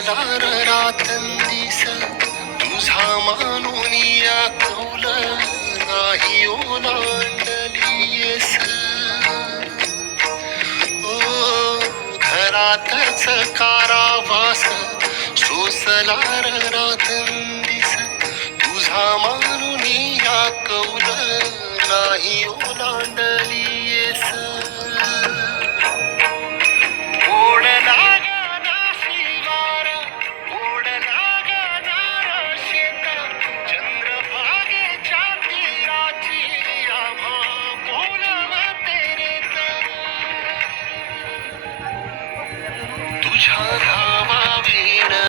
सोसलार रातंदिस तुझा मानून या कौल नाही ओलांडलीस ओ घरातच कारावास सोसलार रातंदिस तुझा मानून या कौल नाही ओलांडली